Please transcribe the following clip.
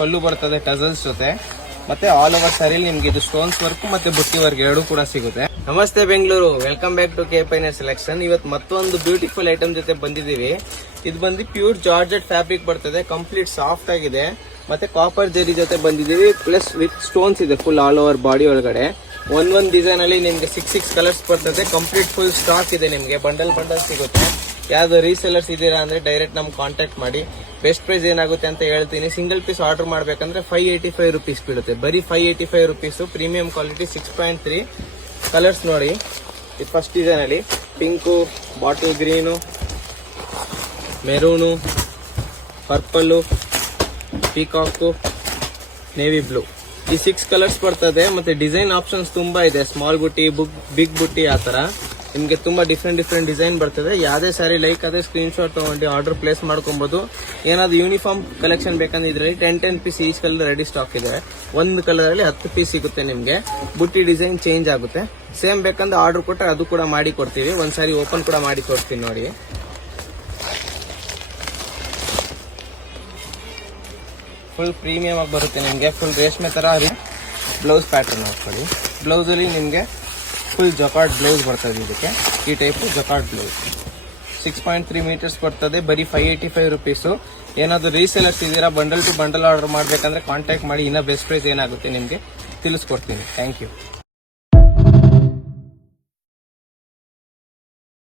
ಪಲ್ಲು ಬರ್ತದೆ ಟಸಲ್ಸ್ ಜೊತೆ. ಮತ್ತೆ ಆಲ್ ಓವರ್ ಸ್ಯಾರಿಲಿ ನಿಮ್ಗೆ ಇದು ಸ್ಟೋನ್ಸ್ ವರ್ಕ್ ಮತ್ತೆ ಬುಟ್ಟಿ ವರ್ಕ್ ಎರಡು ಕೂಡ ಸಿಗುತ್ತೆ. ನಮಸ್ತೆ Bengaluru, welcome back to K ಪೈನರ್ ಸೆಲೆಕ್ಷನ್. ಇವತ್ತು ಮತ್ತೊಂದು ಬ್ಯೂಟಿಫುಲ್ ಐಟಮ್ ಜೊತೆ ಬಂದಿದ್ದೀವಿ. ಇದು ಬಂದು ಪ್ಯೂರ್ ಜಾರ್ಜೆಟ್ ಫ್ಯಾಬ್ರಿಕ್ ಬರ್ತದೆ, ಕಂಪ್ಲೀಟ್ ಸಾಫ್ಟ್ ಆಗಿದೆ. ಮತ್ತೆ ಕಾಪರ್ ಜರಿ ಜೊತೆ ಬಂದಿದ್ದೀವಿ, ಪ್ಲಸ್ ವಿತ್ ಸ್ಟೋನ್ಸ್ ಇದೆ ಫುಲ್ ಆಲ್ ಓವರ್ ಬಾಡಿ ಒಳಗಡೆ. ಒಂದೊಂದು ಡಿಸೈನ್ ಅಲ್ಲಿ ನಿಮ್ಗೆ 6 ಕಲರ್ಸ್ ಬರ್ತದೆ. ಕಂಪ್ಲೀಟ್ ಫುಲ್ ಸ್ಟಾಕ್ ಇದೆ, ನಿಮ್ಗೆ ಬಂಡಲ್ ಸಿಗುತ್ತೆ. ಯಾವ್ದು ರೀಸೆಲರ್ಸ್ ಇದೀರಾ ಅಂದ್ರೆ ಡೈರೆಕ್ಟ್ ನಮ್ಗೆ ಕಾಂಟ್ಯಾಕ್ಟ್ ಮಾಡಿ. ಬೆಸ್ಟ್ ಪ್ರೈಸ್ ಏನಾಗುತ್ತೆ ಅಂತ ಹೇಳ್ತೀನಿ. ಸಿಂಗಲ್ ಪೀಸ್ ಆರ್ಡರ್ ಮಾಡ್ಬೇಕಂದ್ರೆ 585 ರುಪೀಸ್ ಬೀಳುತ್ತೆ, ಬರೀ 585 ರುಪೀಸ್. ಪ್ರೀಮಿಯಂ ಕ್ವಾಲಿಟಿ 6.3 ಕಲರ್ಸ್ ನೋಡಿ. ಇದು ಫಸ್ಟ್ ಡಿಸೈನ್ ಅಲ್ಲಿ pink, bottle green, maroon, purple, peacock, navy blue, ಈ 6 ಕಲರ್ಸ್ ಬರ್ತದೆ. ಮತ್ತೆ ಡಿಸೈನ್ ಆಪ್ಷನ್ಸ್ ತುಂಬಾ ಇದೆ, ಸ್ಮಾಲ್ ಬುಟ್ಟಿ, ಬಿಗ್ ಬುಟ್ಟಿ, ಆತರ ನಿಮ್ಗೆ ತುಂಬಾ ಡಿಫ್ರೆಂಟ್ ಡಿಸೈನ್ ಬರ್ತದೆ. ಯಾವ್ದೇ ಸ್ಯಾರಿ ಲೈಕ್ ಅದೇ ಸ್ಕ್ರೀನ್ ಶಾಟ್ ತಗೊಂಡು ಆರ್ಡರ್ ಪ್ಲೇಸ್ ಮಾಡ್ಕೊಬಹುದು. ಏನಾದ್ರು ಯೂನಿಫಾರ್ಮ್ ಕಲೆಕ್ಷನ್ ಬೇಕಂದ್ರೆ ಇದರಲ್ಲಿ 10 piece each colour ready stock ಇದೆ. ಒಂದು ಕಲರ್ ಅಲ್ಲಿ 10 ಪೀಸ್ ಸಿಗುತ್ತೆ ನಿಮ್ಗೆ. ಬುಟ್ಟಿ ಡಿಸೈನ್ ಚೇಂಜ್ ಆಗುತ್ತೆ. ಸೇಮ್ ಬೇಕಂದ್ರೆ ಆರ್ಡರ್ ಕೊಟ್ಟರೆ ಅದು ಕೂಡ ಮಾಡಿ ಕೊಡ್ತೀವಿ. ಒಂದ್ಸಾರಿ ಓಪನ್ ಕೂಡ ಮಾಡಿ ತೋರಿಸ್ತೀನಿ ನೋಡಿ. ಫುಲ್ ಪ್ರೀಮಿಯಂ ಆಗಿ ಬರುತ್ತೆ ನಿಮ್ಗೆ. ಫುಲ್ ರೇಷ್ಮೆ ತರ ಬ್ಲೌಸ್ ಪ್ಯಾಟರ್ನ್ ಹಾಕೊಳ್ಳಿ. ಬ್ಲೌಸ್ ಅಲ್ಲಿ ನಿಮ್ಗೆ ಫುಲ್ ಜಕಾರ್ಡ್ ಬ್ಲೌಸ್ ಬರ್ತದೆ. ಇದಕ್ಕೆ ಈ ಟೈಪ್ ಜಕಾರ್ಡ್ ಬ್ಲೌಸ್ 6.3 ಮೀಟರ್ಸ್ ಬರ್ತದೆ, ಬರೀ 585 ರುಪೀಸ್. ಏನಾದ್ರು ರೀಸೆಲರ್ಸ್ ಇದೀರಾ, ಬಂಡಲ್ ಟು ಬಂಡಲ್ ಆರ್ಡರ್ ಮಾಡ್ಬೇಕಂದ್ರೆ ಕಾಂಟ್ಯಾಕ್ಟ್ ಮಾಡಿ. ಇನ್ನ ಬೆಸ್ಟ್ ಪ್ರೈಸ್ ಏನಾಗುತ್ತೆ ನಿಮ್ಗೆ ತಿಳಿಸ್ಕೊಡ್ತೀನಿ. Thank you.